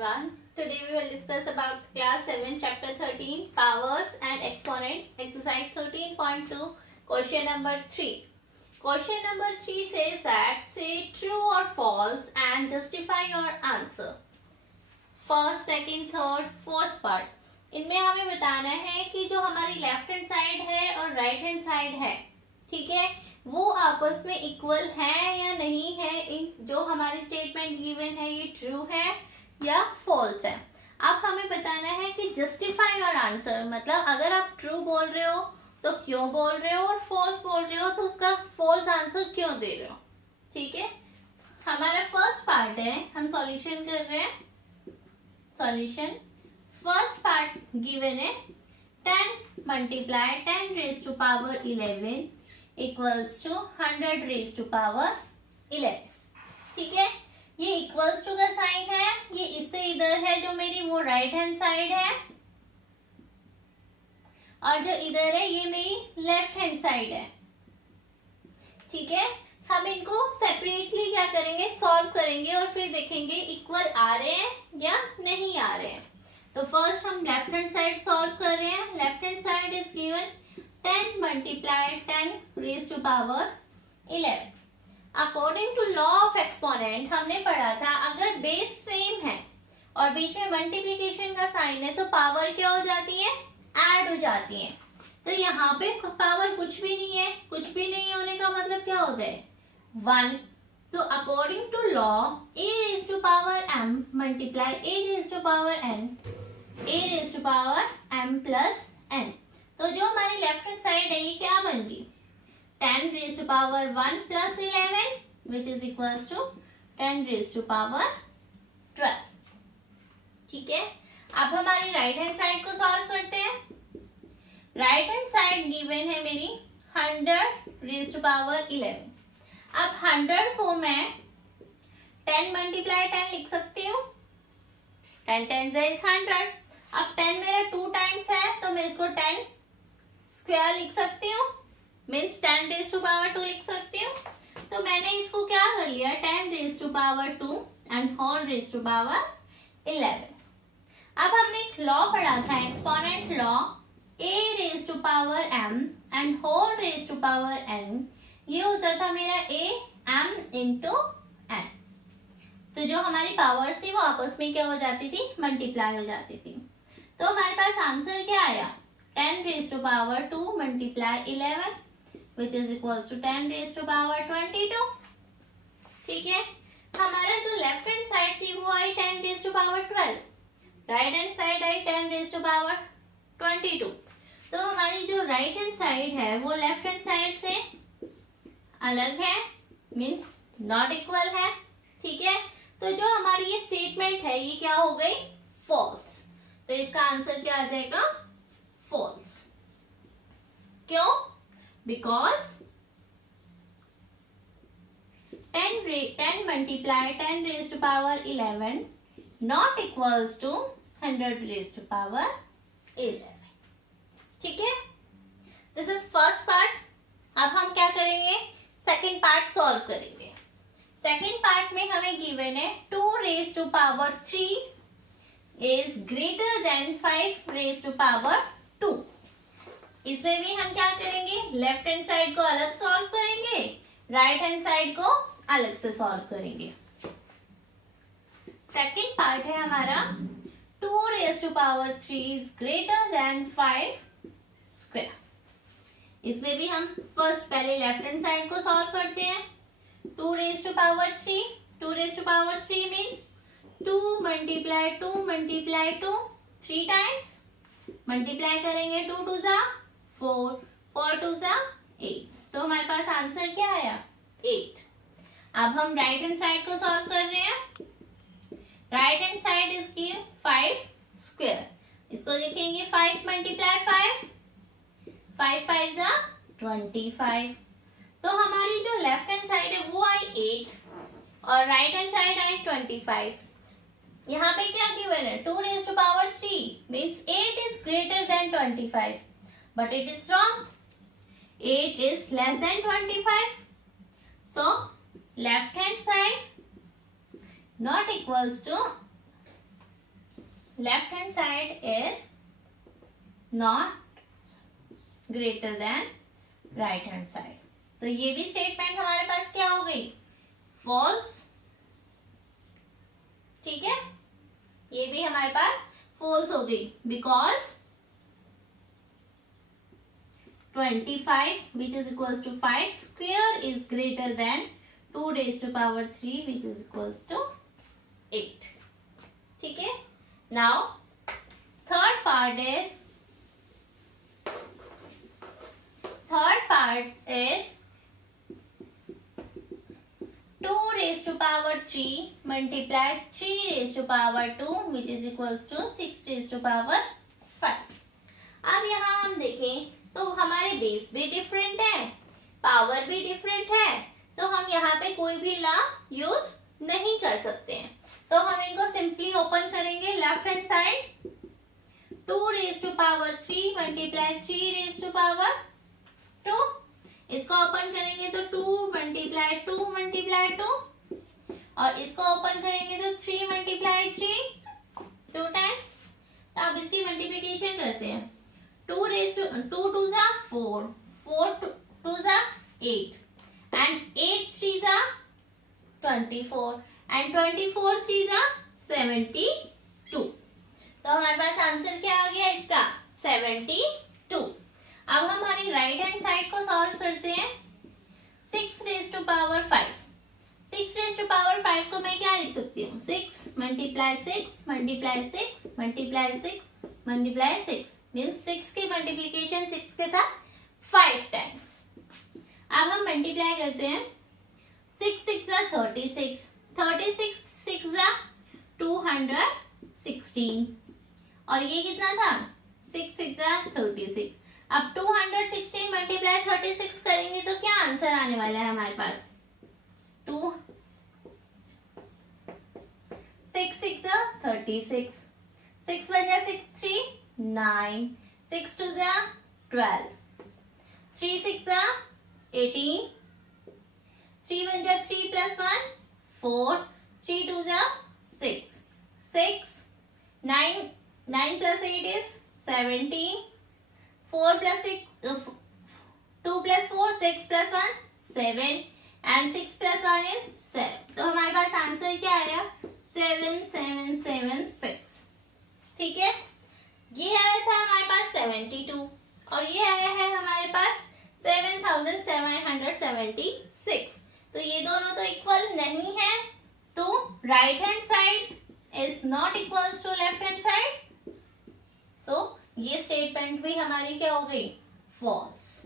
everyone. Today we will discuss about class 7 chapter 13 powers and exponent exercise 13.2 question number 3. Question number 3 says that say true or false and justify your answer. First, second, third, fourth part. इनमें हमें बताना है कि जो हमारी left hand side है और right hand side है, ठीक है, वो आपस में इक्वल है या नहीं है. इन जो हमारी स्टेटमेंट गिवन है ये ट्रू है या फॉल्स है. अब हमें बताना है कि जस्टिफाई योर आंसर, मतलब अगर आप ट्रू बोल रहे हो तो क्यों बोल रहे हो और फॉल्स बोल रहे हो तो उसका फॉल्स आंसर क्यों दे रहे हो. ठीक है, हमारा फर्स्ट पार्ट है, हम सॉल्यूशन कर रहे हैं. सॉल्यूशन फर्स्ट पार्ट गिवन है 10 multiply 10 raise to power 11 equals to 100 raise to power 11. ठीक है, ये इक्वल्स टू का साइन है, ये इससे इधर है जो मेरी वो राइट हैंड साइड है और जो इधर है ये मेरी लेफ्ट हैंड साइड है. ठीक है, हम इनको सेपरेटली क्या करेंगे, सॉल्व करेंगे और फिर देखेंगे इक्वल आ रहे हैं या नहीं आ रहे हैं. तो फर्स्ट हम लेफ्ट हैंड साइड सॉल्व कर रहे हैं. Left hand side is given 10 multiply 10 raise to power 11. According to law of exponent हमने पढ़ा था अगर बेस सेम है और बीच में मल्टीप्लिकेशन का साइन है तो पावर क्या हो जाती है, ऐड हो जाती है. तो यहाँ पे पावर कुछ भी नहीं है, कुछ भी नहीं होने का मतलब क्या होता है, 1. तो according to law a raise to power m multiply a raise to power n a raise to power m plus n. तो जो हमारी लेफ्ट हैंड साइड है ये क्या बन गई, 10 raised to power 1 plus 11 which is equals to 10 raised to power 12. ठीक है, अब हमारी राइट हैंड साइड को सॉल्व करते हैं. राइट हैंड साइड गिवन है मेरी 100 raised to power 11. अब 100 को मैं 10 मल्टीप्लाई 10 लिख सकती हूँ. 10 10 is 100. अब 10 मेरा 2 टाइम्स है तो मैं इसको 10 स्क्वायर लिख सकती हूँ, मीन्स 10 रेज टू पावर 2 लिख सकती हूँ. तो मैंने इसको क्या कर लिया, 10 raise to power 2 and whole raise to power 11. अब हमने एक लॉ पढ़ा था, exponent law, a raise to power m and whole raise to power n. ये होता था मेरा a m इंटू n. तो जो हमारी पावर्स थी वो आपस में क्या हो जाती थी, मल्टीप्लाई हो जाती थी. तो हमारे पास आंसर क्या आया, 10 raise to power 2 multiply 11 which is equals to 10 raised to power 22. ठीक है, हमारा जो लेफ्ट हैंड साइड थी वो आई 10 raised to power 12, right hand side I 10 raised to power 22. तो हमारी जो राइट हैंड साइड है वो लेफ्ट हैंड साइड से अलग है, मीन्स नॉट इक्वल है. ठीक है, तो जो हमारी ये स्टेटमेंट है ये क्या हो गई, फॉल्स. तो इसका आंसर क्या आ जाएगा, फॉल्स. क्यों, because 10 multiply 10 raised to power 11 not equals to 100 raised to power 11. ठीक है, दिस इज फर्स्ट पार्ट. अब हम क्या करेंगे, सेकेंड पार्ट सॉल्व करेंगे. सेकेंड पार्ट में हमें गिवन है 2 raised to power 3 is greater than 5 raised to power 2. इसमें भी हम क्या करेंगे, लेफ्ट हैंड साइड को अलग सॉल्व करेंगे, राइट हैंड साइड को अलग से सॉल्व करेंगे. सेकेंड पार्ट है हमारा 2 raise to power 3 is greater than 5 square. इसमें भी हम फर्स्ट पहले लेफ्ट हैंड साइड को सॉल्व करते हैं. 2 raise to power 3, 2 raise to power 3 means 2 multiply 2 multiply 2 3 times. Multiply करेंगे 2 2 जा 4, 4 2 जा 8. तो हमारे पास आंसर क्या आया, 8. अब हम राइट हैंड साइड को सॉल्व कर रहे हैं. Right hand side is given 5 square. इसको लिखेंगे 5 मल्टीप्लाई 5, 5 5 जा 25. तो हमारी जो लेफ्ट हैंड साइड है वो आई 8 और राइट हैंड साइड आई 25. यहाँ पे क्या गिवन है, 2 raised to power 3 means 8 is greater than 25, but it is wrong. 8 is less than 25. So left hand side not equals to left hand side is not greater than right hand side. तो ये भी statement हमारे पास क्या हो गई, false. ठीक है, ये भी हमारे पास फॉल्स हो गई, because 25 which is equals to 5 square is greater than 2 raised to power 3 which is equals to 8. ठीक है, now third part is 2 raised to power 3 multiply 3 raised to power 2 which is equals to 6 raised to power 5. अब यहाँ हम देखें तो हमारे base भी different है, पावर भी डिफरेंट है, तो हम यहाँ पे कोई भी लॉ यूज नहीं कर सकते हैं। तो हम इनको सिंपली ओपन करेंगे left hand side, 2 raise to power 3 multiply 3 raise to power 2, इसको ओपन करेंगे तो 2 मल्टीप्लाई 2 मल्टीप्लाई 2, और इसको ओपन करेंगे तो 3 मल्टीप्लाई 3 2 टाइम्स। तो अब इसकी मल्टीप्लिकेशन करते हैं, 2 raised to 2 2 जा 4, 4 2 जा 8 and 8 3 जा 24 and 24 3 जा 72। तो हमारे पास आंसर क्या आ गया इसका, 72। अब हम हमारी राइट हैंड साइड को सॉल्व करते हैं, 6 raised to power 5, 6 raised to power 5 को मैं क्या लिख सकती हूँ, 6 multiply 6 multiply 6 multiply 6 multiply 6 means 6 की मल्टीप्लीकेशन 6 के साथ 5 टाइम्स। अब हम मल्टीप्लाई करते हैं, 6 6 जा 36, 36 6 जा 216, और ये कितना था, 6 6 जा 36। अब 216 मल्टीप्लाई 36 करेंगे तो क्या आंसर आने वाला है हमारे पास, 2 6 6 जा 36, 6 1 जा 6 3 9, 6 2 जा 12, 3 6 जा 18, 3 1 जा 3 plus 1 4, 3 2 जा 6, 6 9 9 plus 8 is 17, 4 plus 6 2 plus 4 6 plus 1 7 and 6 plus 1 is 7। तो हमारे पास आंसर क्या आया, 7776। ठीक है, ये आया था हमारे पास 72 और ये आया है हमारे पास 7776। तो ये दोनों तो इक्वल नहीं है, तो right hand side is not equal to left hand side. So ये स्टेटमेंट भी हमारी क्या हो गई, false,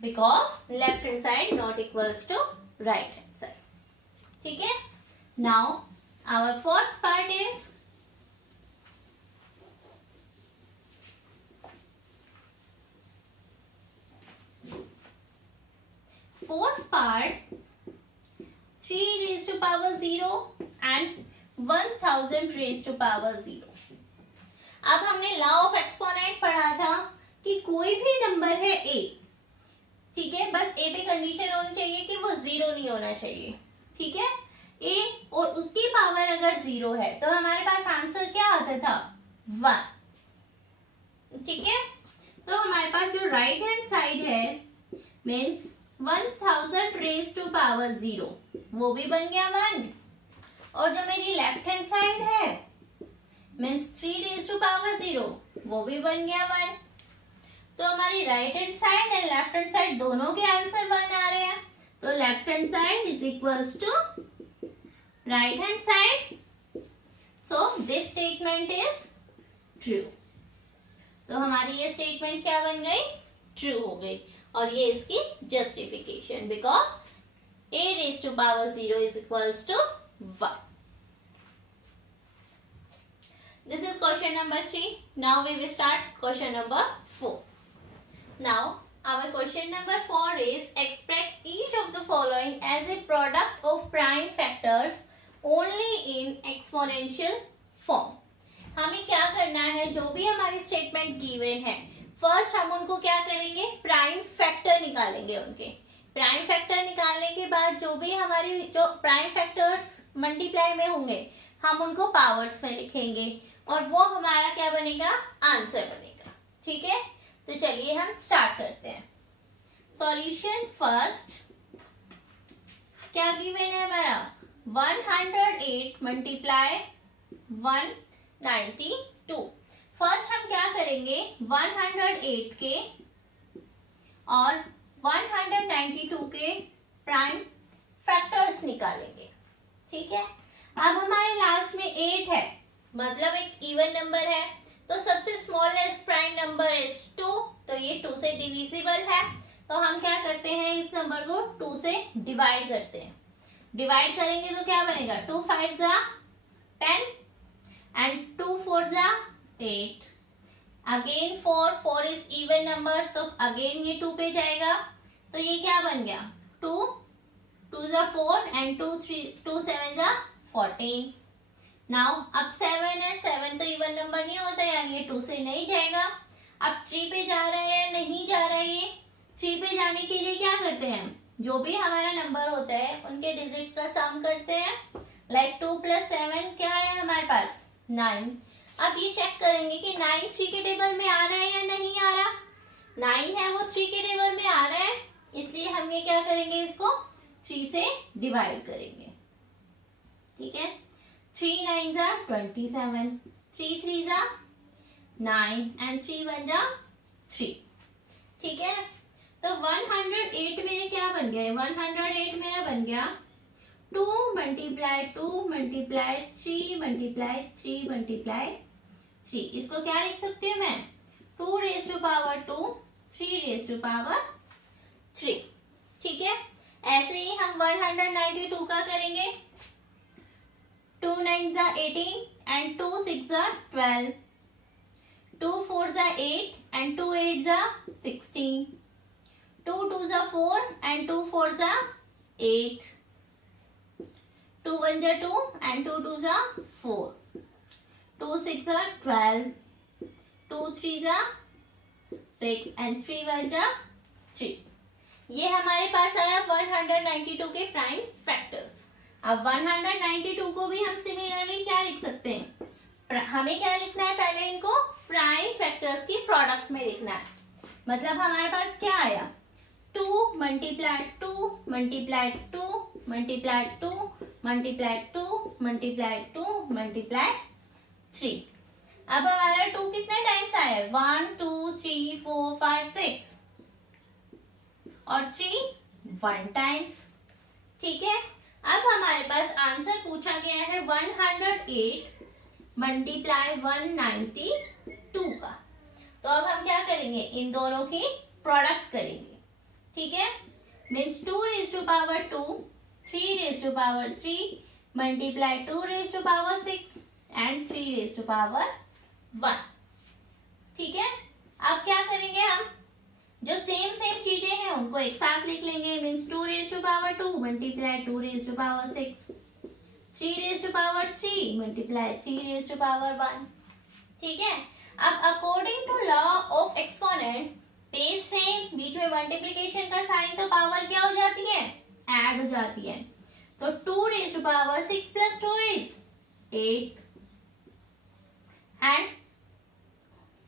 because left hand side not equals to right hand side. ठीक है, now our fourth part is fourth part 3 raised to power 0 and 1000 raised to power 0। अब हमने लॉ ऑफ एक्सपोनेंट पढ़ा था कि कोई भी नंबर है a, ठीक है, बस a पे कंडीशन होनी चाहिए कि वो 0 नहीं होना चाहिए। ठीक है, a और उसकी पावर अगर 0 है तो हमारे पास आंसर क्या आता था, 1। ठीक है, तो हमारे पास जो राइट हैंड साइड है मीन्स 1000 रेज टू पावर 0 वो भी बन गया 1, और जो मेरी लेफ्ट हैंड साइड है मीन्स 3 रेज टू पावर 0 वो भी बन गया 1। तो हमारी right hand side and left hand side दोनों के आंसर 1 आ रहे हैं, तो left hand side is equals to right hand side, so this statement is true. तो हमारी ये स्टेटमेंट क्या बन गई, ट्रू हो गई, और ये इसकी justification, because a raise to power 0 is equals to 1। This is question number 3. Now we will start question number 4. Now our question number 4 is express each of the following as a product of prime factors only in exponential form. हमें क्या करना है, जो भी हमारी statement given है first हम उनको क्या करेंगे, प्राइम फैक्टर निकालेंगे उनके। प्राइम फैक्टर निकालने के बाद जो भी हमारी जो प्राइम फैक्टर्स मल्टीप्लाई में होंगे हम उनको पावर्स में लिखेंगे और वो हमारा क्या बनेगा, आंसर बनेगा। ठीक है, तो चलिए हम स्टार्ट करते हैं। सॉल्यूशन फर्स्ट, क्या गिवन है हमारा, 108 मल्टीप्लाई 192। फर्स्ट हम क्या करेंगे, 108 के और 192 के प्राइम फैक्टर्स निकालेंगे। ठीक है, अब हमारे लास्ट में 8 है, मतलब एक इवन नंबर है, तो सबसे स्मॉलेस्ट प्राइम नंबर इज 2, तो ये 2 से डिविजिबल है। तो हम क्या करते हैं, इस नंबर को 2 से डिवाइड करते हैं। डिवाइड करेंगे तो क्या बनेगा, 2 5 जा 10 एंड 2 4 जा 8। अगेन 4 इज इवन नंबर, तो अगेन ये 2 पे जाएगा, तो ये क्या बन गया, 2 जा 4 एंड 2 7 जा 14। नाउ अब 7 है, 7 तो इवन नंबर नहीं होता, यानी ये 2 से नहीं जाएगा। अब 3 पे जा रहा है, नहीं जा रहा है, ये 3 पे जाने के लिए क्या करते हैं, जो भी हमारा नंबर होता है उनके डिजिट्स का सम करते हैं। लाइक 2 + 7 क्या है हमारे पास, 9। अब ये चेक करेंगे कि 9 3 के टेबल में आ रहा है या नहीं आ रहा। 9 है वो 3 के टेबल में आ रहा है, इसलिए हम ये क्या करेंगे, इसको 3 से डिवाइड करेंगे। ठीक है, 3 9 जा 27, 3 3 जा 9 एंड 3 1 जा 3। ठीक है, तो 108 मेरे क्या बन गया, 108 मेरा बन गया 2 मल्टीप्लाई 2 मल्टीप्लाई 3 मल्टीप्लाई 3 मल्टीप्लाई 3। इसको क्या लिख सकती हूँ मैं, 2 raise to power 2 3 raise to power 3। ठीक है, ऐसे ही हम 192 का करेंगे। 2 9 जा 18 एंड 2 6 जा 12, 2 4 जा 8 एंड 2 8 जा 16, 2 2 जा 4 एंड 2 4 जा 8, 2 1 जा 2 एंड 2 2 जा 4, 2 6 जा 12, 2 3 जा 6 एंड 3 1 जा 3। ये हमारे पास आया 192 के प्राइम फैक्टर्स। अब 192 को भी हम सिमिलरली क्या लिख सकते हैं, हमें क्या लिखना है, पहले इनको प्राइम फैक्टर्स की प्रोडक्ट में लिखना है। मतलब हमारे पास क्या आया, 2 multiply 2 multiply 2 multiply 2 multiply 2 multiply 2 multiply 3। अब हमारा 2 कितने टाइम्स आया, 1 2 3 4 5 6 और 3 1 टाइम्स। ठीक है, अब हमारे पास आंसर पूछा गया है 108 मल्टीप्लाई 192 का। तो अब हम क्या करेंगे, इन दोनों की प्रोडक्ट करेंगे। ठीक है, means 2 raise to power 2 3 raise to power 3 multiply 2 raise to power 6 and 3 raise to power 1। ठीक है, अब क्या करेंगे, हम जो सेम चीजें हैं उनको एक साथ लिख लेंगे। Means 2 raise to power 2 multiply 2 raise to power 6, 3 raise to power 3 multiply 3 raise to power 1। ठीक है, अब according to law of exponent, base same, बीच में मल्टीप्लिकेशन का साइन, तो पावर क्या हो जाती है, ऐड हो जाती है। तो 2 raise to power 6 plus 2 is 8 and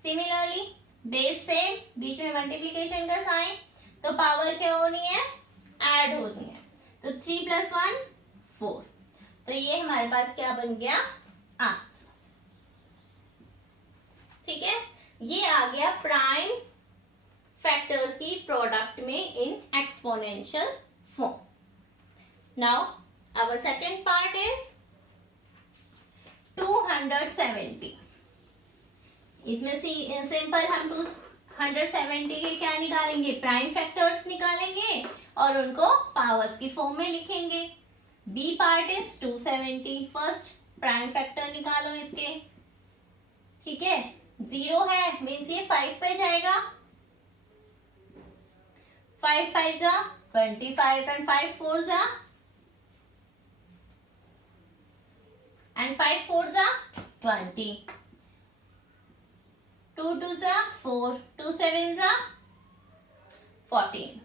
similarly base same, बीच में मल्टीप्लिकेशन का साइन, तो पावर क्या होनी है, ऐड होनी है। तो 3 + 1 4। तो ये हमारे पास क्या बन गया, आंसर। ठीक है, ये आ गया प्राइम फैक्टर्स की प्रोडक्ट में in exponential form. Now our second part is 270। इसमें सिंपल हम 270 के क्या निकालेंगे, प्राइम फैक्टर्स निकालेंगे और उनको पावर्स की फॉर्म में लिखेंगे। B part is 270। First prime factor निकालो इसके। ठीक है, 0 है मीन्स ये 5 पे जाएगा, 5 5 जा 25 एंड 5 4 जा एंड 5 4 जा 20, 2 2 जा 4, 2 7 जा 14,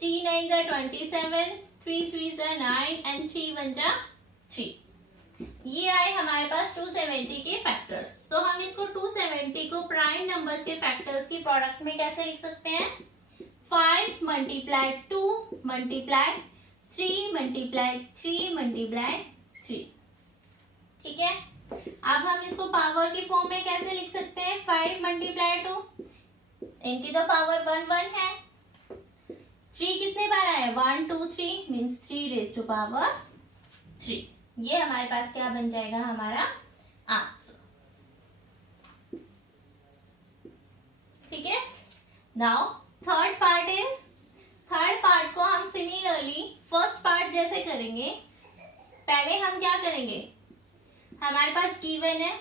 3 9 जा 27, 3 3 जा 9 एंड 3 1 जा 3। हमारे पास 270 के फैक्टर्स। तो हम इसको 270 को प्राइम नंबर्स के फैक्टर्स की प्रोडक्ट में कैसे लिख सकते हैं? 5 मल्टीप्लाई 2 मल्टीप्लाई 3 मल्टीप्लाई 3 मल्टीप्लाई 3। ठीक है, अब हम इसको पावर की फॉर्म में कैसे लिख सकते हैं? 5 मल्टीप्लाई 2, इनकी तो पावर 1 1 है। 3 कितने बार आया? 1 2 3 मीन्स 3 रेज टू पावर 3। ये हमारे पास क्या बन जाएगा? हमारा आंसर। ठीक है, नाउ थर्ड पार्ट को हम सिमिलरली फर्स्ट पार्ट जैसे करेंगे। पहले हम क्या करेंगे? हमारे पास गिवन है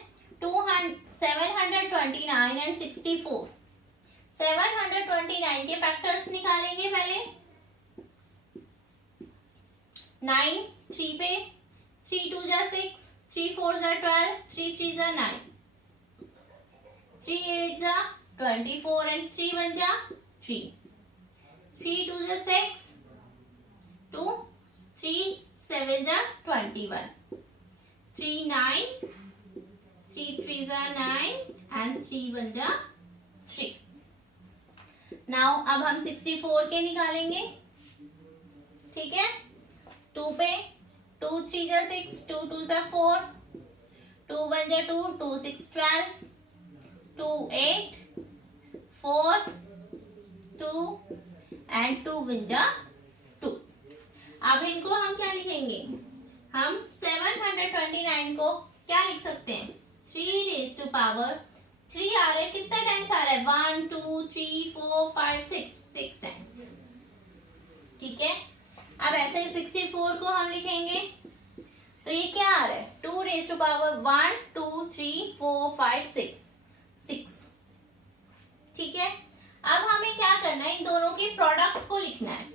729 एंड 64। 729 के फैक्टर्स निकालेंगे पहले। 9 3 पे, 3 2 जा 6, 3 4 जा 12, 3 3 जा 9, 3 8 जा 24 एंड 3 1 जा 3, 3 2 जा 6, 2 3 7 जा 21, 3 9, 3 3 जा 9 एंड 3 1 जा 3। नाउ अब हम 64 के निकालेंगे। ठीक है, 2 पे, 2 3 जा 6, 2 2 जा 4, 2 1 जा 2, 2 6 12, 2 8 4 2 एंड 2 1 जा 2। अब इनको हम क्या लिखेंगे? हम 729 को क्या लिख सकते हैं? 3 रेज टू पावर 3 आ रहा है। कितना टाइम्स आ रहा है? 1 2 3 4 5 6 टाइम्स। ठीक है, अब ऐसे ही 64 को हम लिखेंगे। तो ये क्या आ रहा है? 2 रेज टू पावर 1 2 3 4 5 6। ठीक है, अब हमें क्या करना है? इन दोनों की प्रोडक्ट को लिखना है।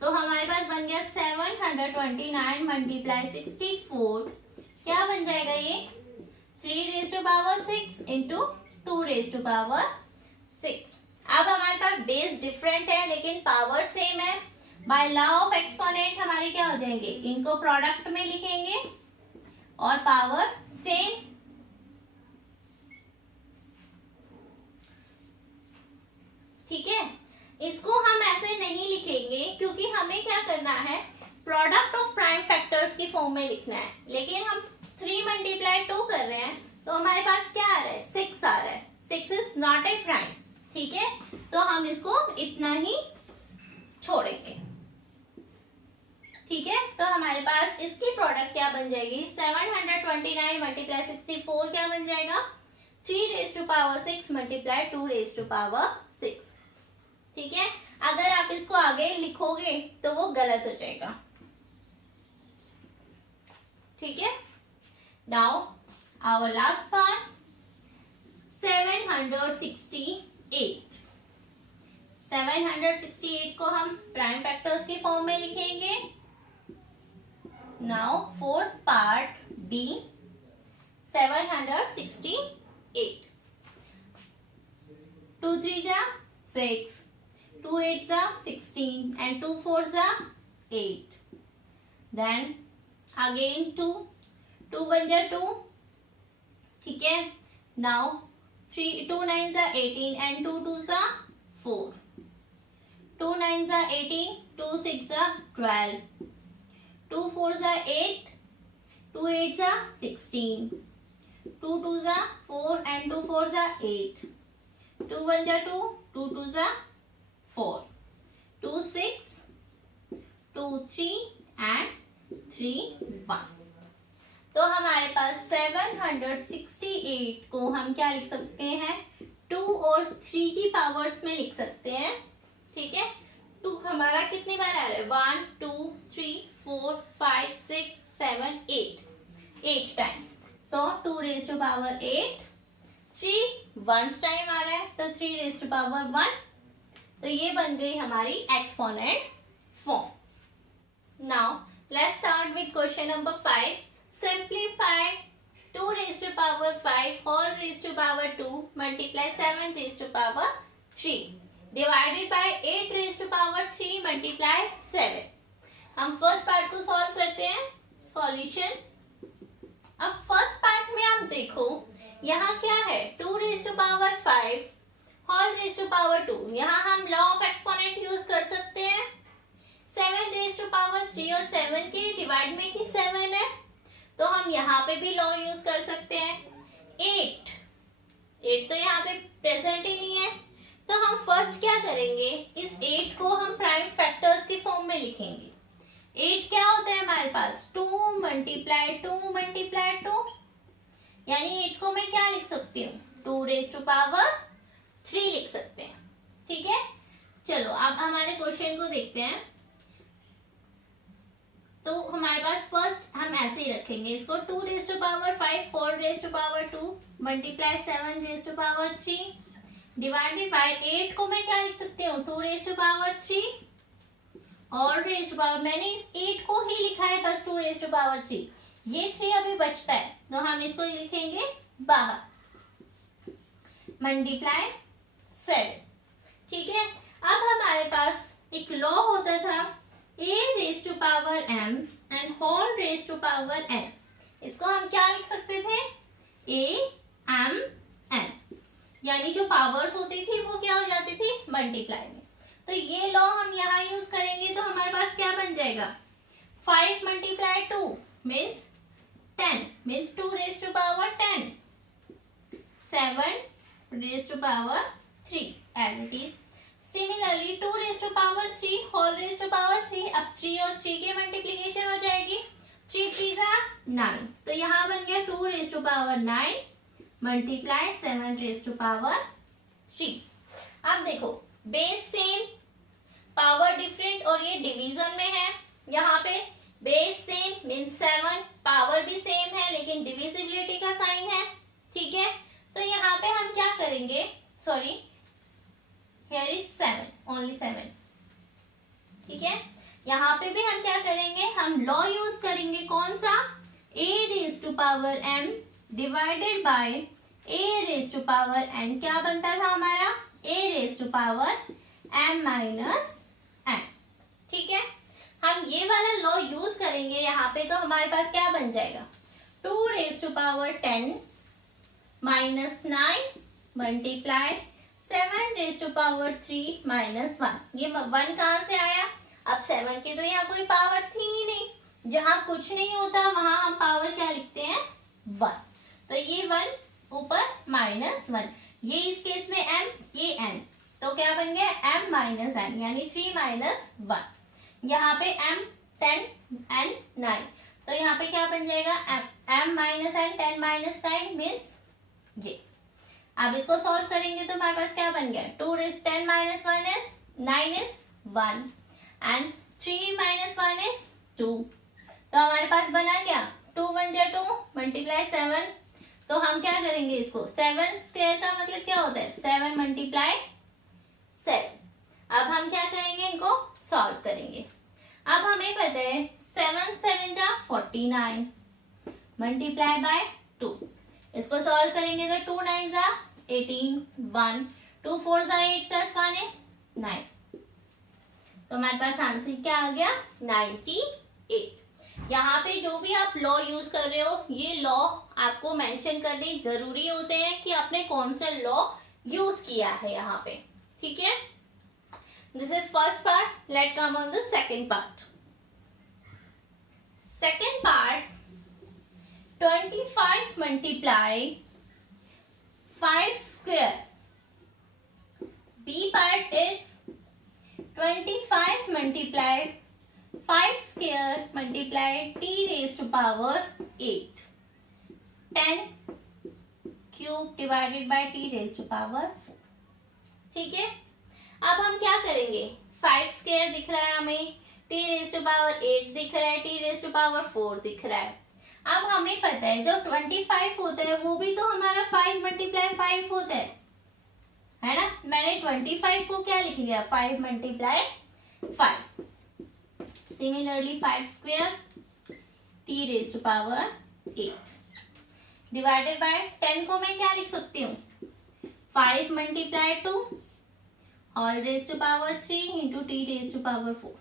तो हमारे पास बन गया 729 मल्टीप्लाई 64। क्या बन जाएगा ये? 3 raise to power 6 into 2 raise to power 6। अब हमारे पास बेस डिफरेंट है लेकिन पावर सेम है। बाय लॉ ऑफ एक्सपोनेंट हमारे क्या हो जाएंगे? इनको प्रोडक्ट में लिखेंगे और पावर सेम। ठीक है, इसको हम ऐसे नहीं लिखेंगे क्योंकि हमें क्या करना है? प्रोडक्ट ऑफ प्राइम फैक्टर्स की फॉर्म में लिखना है। लेकिन हम 3 मल्टीप्लाई 2 कर रहे हैं तो हमारे पास क्या आ रहा है? 6 आ रहा है। 6 इज नॉट ए प्राइम। ठीक है, तो हम इसको इतना ही छोड़ेंगे। ठीक है, तो हमारे पास इसकी प्रोडक्ट क्या बन जाएगी? 729 मल्टीप्लाई 64 क्या बन जाएगा? 3 raise to power 6 multiply 2 raise to power 6। ठीक है, अगर आप इसको आगे लिखोगे तो वो गलत हो जाएगा। ठीक है, नाउ आवर लास्ट पार्ट 768। 768 को हम प्राइम फैक्टर्स की फॉर्म में लिखेंगे। Now for part B 768। 2 3 जा 6, 2 8 जा 16 and 2 4 जा 8. Then again 2, 2 1 जा 2. ठीक है, now 2 9 जा 18 and 2 2 जा 4. 2 9 जा 18, 2 6 जा 12, 2 4 जा 8, 2 8 जा 16, 2 2 जा 4 and 2 4 जा 8, 2 1 जा 2, 2 2 जा 4, 2 6, 2 3 and 3 1. तो हमारे पास 768 को हम क्या लिख सकते हैं? 2 और 3 की पावर्स में लिख सकते हैं. ठीक है, 2 हमारा कितनी बार आ रहा है? 1 2 3 4 5 6 7 8 times. So 2 raise to power 8, 3 once time आ रहा है तो 3 रेज टू पावर 1. तो ये बन गई हमारी exponent form. Now let's start with question number 5. Simplify 2 raised to power 5 whole raised to power 2 multiply 7 raised to power 3 divided by 8 raised to power 3 multiply 7. हम फर्स्ट पार्ट को solve करते हैं. Solution. अब फर्स्ट देखो यहाँ क्या है, 2 raise to power 5 whole raise to power 2। यहाँ हम लॉ ऑफ एक्सपोनेंट यूज कर सकते हैं। 7 रेज टू पावर 3 और 7 के डिवाइड में ही 7 है, तो हम यहाँ पे भी लॉ यूज कर सकते हैं। 8 तो यहाँ पे प्रेजेंट ही नहीं है, तो हम फर्स्ट क्या करेंगे, इस 8 को हम प्राइम फैक्टर्स की फॉर्म में लिखेंगे। 8 क्या होता है हमारे पास, 2 मल्टीप्लाई 2 मल्टीप्लाई 2, यानी 8 को मैं क्या लिख सकती हूँ, 2 रेज टू पावर 3 लिख सकते हैं। ठीक है, चलो अब हमारे क्वेश्चन को देखते हैं। तो हमारे पास फर्स्ट हम ऐसे ही रखेंगे इसको, 2 raise to power 5 4 raise to power 2 multiply 7 raise to power 3 divided by 8 को मैं क्या लिख सकती हूँ, 2 रेज टू पावर 3 और रेज टू पावर, मैंने इस 8 को ही लिखा है बस 2 रेज टू पावर 3, ये 3 अभी बचता है तो हम इसको लिखेंगे बाहर, मल्टीप्लाई 7। ठीक है, अब हमारे पास एक लॉ होता था a raise to power m and whole raise to power n, इसको हम क्या लिख सकते थे, a m n, यानी जो पावर्स होती थी वो क्या हो जाती थी, मल्टीप्लाई में। तो ये लॉ हम यहाँ यूज करेंगे तो हमारे पास क्या बन जाएगा, 5 multiply 2 means 10 means 2 raise to power 10, 7 raise to power 3 as it is. Similarly 2 raise to power 3 whole raise to power 3, अब 3 और 3 के मल्टीप्लीकेशन हो जाएगी, 3 3 9, तो यहाँ बन गया 2 raise to power 9 multiply 7 raise to power 3। अब देखो बेस सेम पावर डिफरेंट और ये डिवीजन में है, यहाँ पे बेस सेम मीन 7, पावर भी सेम है लेकिन डिविजिबिलिटी का साइन है। ठीक है, तो यहाँ पे हम क्या करेंगे, सॉरी here is 7 only 7। ठीक है, यहाँ पे भी हम क्या करेंगे, हम लॉ यूज करेंगे, कौन सा, a raise to power m divided by a raise to power n, क्या बनता था हमारा, a raise to power m minus n। ठीक है, हम ये वाला लॉ यूज करेंगे यहाँ पे, तो हमारे पास क्या बन जाएगा, 2 raise to power 10 minus 9 multiply 7 raise to power 3 minus 1। ये 1 कहाँ से आया, अब 7 की तो यहाँ कोई पावर थी ही नहीं, जहाँ कुछ नहीं होता वहां हम पावर क्या लिखते हैं, 1, तो ये 1 ऊपर माइनस 1, ये इस केस में m, ये n, तो क्या बन गया m माइनस n, यानी 3 माइनस 1। यहाँ पे m 10 n 9, तो यहाँ पे क्या बन जाएगा, m minus n 10 minus 9 means ये। अब इसको सॉल्व करेंगे तो हमारे पास क्या बन गया, 2 raise 10 minus 1 is 9 is 1 and 3 minus 1 is 2, तो हमारे पास बना क्या, 2 1 जा 2 मल्टीप्लाई 7, तो हम क्या करेंगे इसको, 7 स्क्वायर का मतलब क्या होता है, 7 मल्टीप्लाई 7। अब हम क्या करेंगे, इनको सॉल्व करेंगे। अब हमें पता है 7 7 जा 49 मल्टीप्लाई बाय 2, इसको सॉल्व करेंगे तो 2 9 जा 18 1 2 4 जा 8 प्लस 1 है 9, तो हमारे पास आंसर क्या आ गया, 98। यहाँ पे जो भी आप लॉ यूज कर रहे हो, ये लॉ आपको मेंशन करने जरूरी होते हैं कि आपने कौन सा लॉ यूज किया है यहाँ पे। ठीक है, this is first part, let come on the second part. Second part, 25 multiply 5 square, B part is 25 multiply 5 square multiply t raised to power 8, 10 cube divided by t raised to power 4। ठीक है, अब हम क्या करेंगे, 5 square दिख रहा है हमें, t raised to power 8 दिख रहा है, t raised to power 4 दिख रहा है। अब हमें पता है जब 25 होता है वो भी तो हमारा 5 मल्टीप्लाई 5 होता है ना, मैंने 25 को क्या लिख लिया, 5 multiply 5। Similarly 5 square t raise to power 8 divided by 10 को मैं क्या लिख सकती हूँ, 5 multiply 2 whole raise to power 3 into t raise to power 4।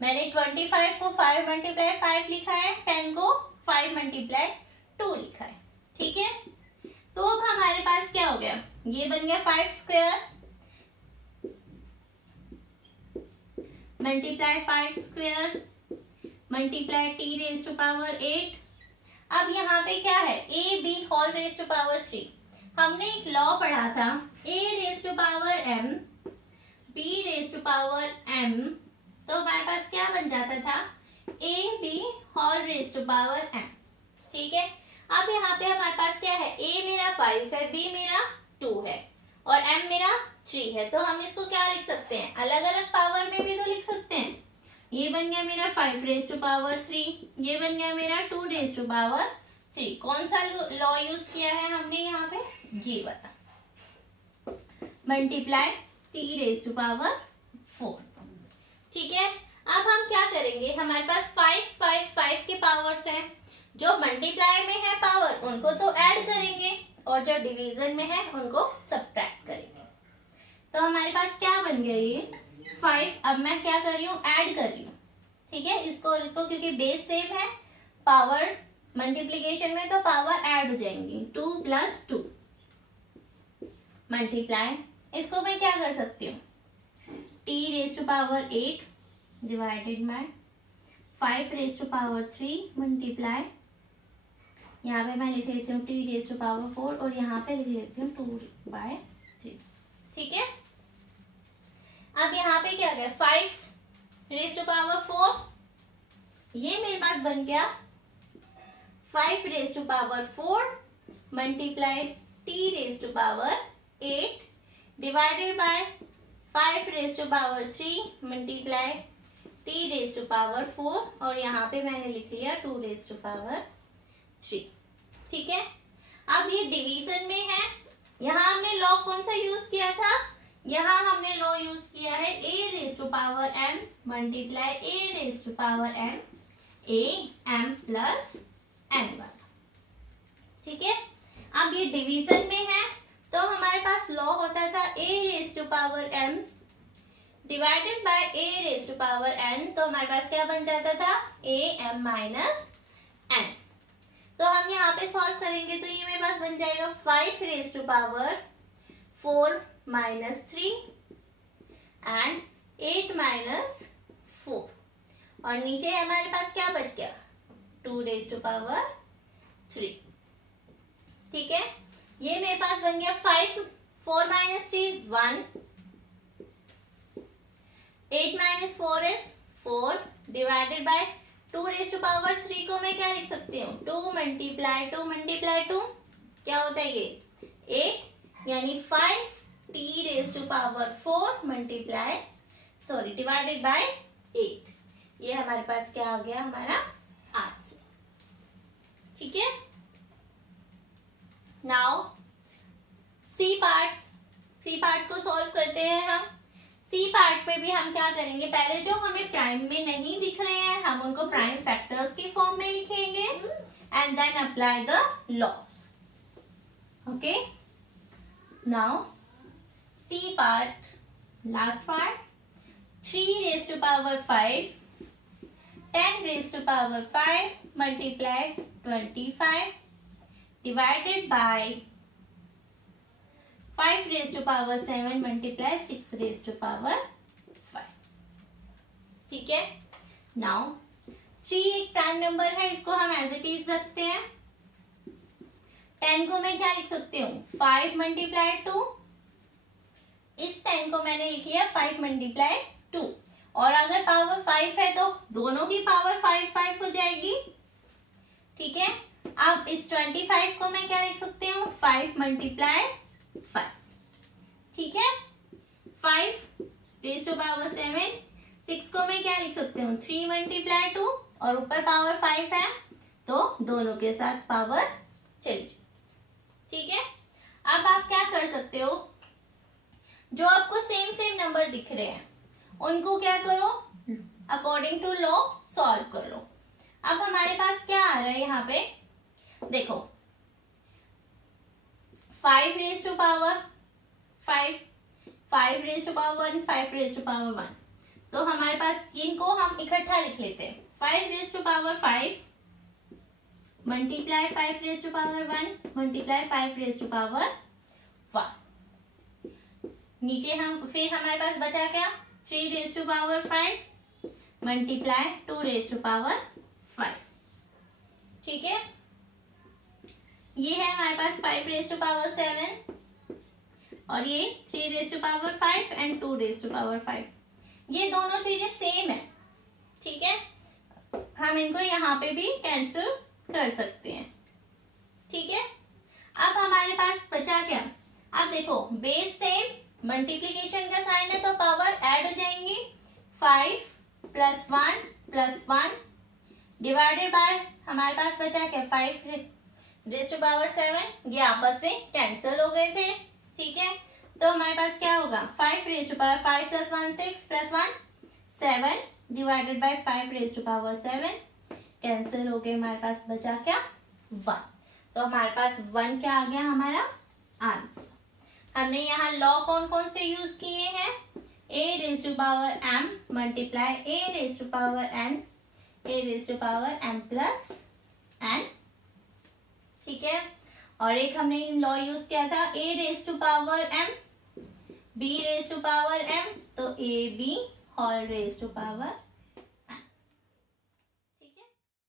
मैंने 25 को 5 मल्टीप्लाई 5 लिखा है, 10 को 5 मल्टीप्लाई 2 लिखा है। ठीक है, पास क्या हो गया, ये बन गया 5 square multiply 5 square multiply T raise to power 8। अब यहाँ पे क्या है, A B whole raise to power 3। हमने एक लॉ पढ़ा था, A raise to power m B raise to power m, तो हमारे पास क्या बन जाता था, A B whole raise to power m। ठीक है, अब यहाँ पे हमारे पास क्या है, a मेरा 5 है, b मेरा 2 है और m मेरा 3 है। तो हम इसको क्या लिख सकते हैं, अलग अलग पावर में भी तो लिख सकते हैं। ये बन गया मेरा 5 रेज टू पावर 3, ये बन गया मेरा 2 रेज टू पावर 3। कौन सा लॉ यूज किया है हमने यहाँ पे, ये वाला, multiply t raise to power 4। ठीक है, अब हम क्या करेंगे, हमारे पास 5 5 5 के पावर्स हैं, जो मल्टीप्लाई में है पावर उनको तो ऐड करेंगे और जो डिवीजन में है उनको सब्ट्रैक्ट करेंगे। तो हमारे पास क्या बन गया, ये 5, अब मैं क्या कर रही हूँ, ऐड कर रही हूँ। ठीक है, इसको और इसको, क्योंकि बेस सेम है, पावर मल्टीप्लीकेशन में तो पावर ऐड हो जाएंगी, 2 + 2 मल्टीप्लाई, इसको मैं क्या कर सकती हूँ, t raise to power 8 divided by 5 raise to power 3 multiply, यहाँ पे मैं लिख लेती हूँ t रेज टू पावर 4 और यहाँ पे लिख लेती हूँ 2/3। ठीक है, अब यहाँ पे क्या गया, 5 रेज टू पावर 4, ये मेरे पास बन गया 5 raise to power 4 multiply t raise to power 8 divided by 5 raise to power 3 multiply t raise to power 4 और यहाँ पे मैंने लिख लिया 2 रेज टू पावर 3। ठीक है, अब ये डिवीजन में है, यहाँ हमने लॉ कौन सा यूज किया था, यहाँ हमने लॉ यूज किया है a raise to power m multiply a raise to power n, a m plus n वाला। ठीक है, अब ये डिवीजन में है तो हमारे पास लॉ होता था a raise to power m divided by a raise to power n, तो हमारे पास क्या बन जाता था, a m माइनस n। तो हम यहाँ पे सॉल्व करेंगे तो ये मेरे पास बन जाएगा 5 raise to power 4 minus 3 and 8 minus 4 और नीचे हमारे पास क्या बच गया, 2 रेज टू पावर 3। ठीक है, ये मेरे पास बन गया 5, 4 minus 3 is 1, 8 minus 4 is 4 divided by 2 raise to power 3 को मैं क्या लिख सकती हूँ, 2 मल्टीप्लाई 2 क्या होता है ये 8, यानी 5 t raise to power 4 multiply divided by 8। ये हमारे पास क्या आ गया, हमारा आंसर। ठीक है, नाउ सी पार्ट को सॉल्व करते हैं हम। सी पार्ट पे भी हम क्या करेंगे, पहले जो हमें प्राइम में नहीं दिख रहे हैं हम उनको प्राइम फैक्टर्स के फॉर्म में लिखेंगे and then apply the laws. Okay, now C part, last part, 3 raise to power 5 10 raise to power 5 multiply 25 divided by 5 raise to power 7 multiply 6 raise to power 5। ठीक है, नाउ 3 एक prime number है, इसको हम as it is रखते हैं। 10 को मैं क्या लिख सकती हूँ, 5 मल्टीप्लाई 2, इस 10 को मैंने लिख लिया 5 मल्टीप्लाई 2 और अगर पावर 5 है तो दोनों की पावर 5 5 हो जाएगी। ठीक है, अब इस 25 को मैं क्या लिख सकती हूँ, 5 मल्टीप्लाई 5। ठीक है, 5 रेज टू पावर 7, 6 को मैं क्या लिख सकती हूँ, 3 मल्टीप्लाई 2 और ऊपर पावर 5 है तो दोनों के साथ पावर चली जाए। ठीक है, अब आप क्या कर सकते हो, जो आपको सेम नंबर दिख रहे हैं उनको क्या करो, अकॉर्डिंग टू लॉ सॉल्व कर लो। अब हमारे पास क्या आ रहा है, यहाँ पे देखो 5 raise to power 5, 5 raise to power 1, 5 raise to power 1, तो हमारे पास इनको हम इकट्ठा लिख लेते हैं। 5 raise to power 5 multiply 5 raise to power 1 multiply 5 raise to power 1। नीचे हम फिर हमारे पास बचा क्या, 3 raise to power 5 multiply 2 raise to power 5। ठीक है, ये है हमारे पास 5 रेज टू पावर 7 और ये 3 raise to power 5 and 2 raise to power 5। ये दोनों चीजें सेम है। ठीक है, हम इनको यहाँ पे भी कैंसिल कर सकते हैं। ठीक है, अब हमारे पास बचा क्या, अब देखो बेस सेम, मल्टीप्लीकेशन का साइन है तो पावर ऐड हो जाएंगी। 5 प्लस 1 प्लस 1 डिवाइडेड बाय हमारे पास बचा क्या, 5 रेज टू पावर 7। ये आपस में कैंसिल हो गए थे। ठीक है, तो हमारे पास क्या होगा, 5 raise to power 5 plus 1 6 plus 1 7 divided by 5 raise to power 7 cancel हो गए। हमारे पास बचा क्या, 1। तो हमारे पास 1 क्या आ गया हमारा आंसर। हमने यहाँ लॉ कौन कौन से यूज किए हैं, a raise to power m multiply a raise to power n a raise to power m plus n। ठीक है, और एक हमने लॉ यूज किया था a raise to power m b raise to power m, तो a b whole raise to power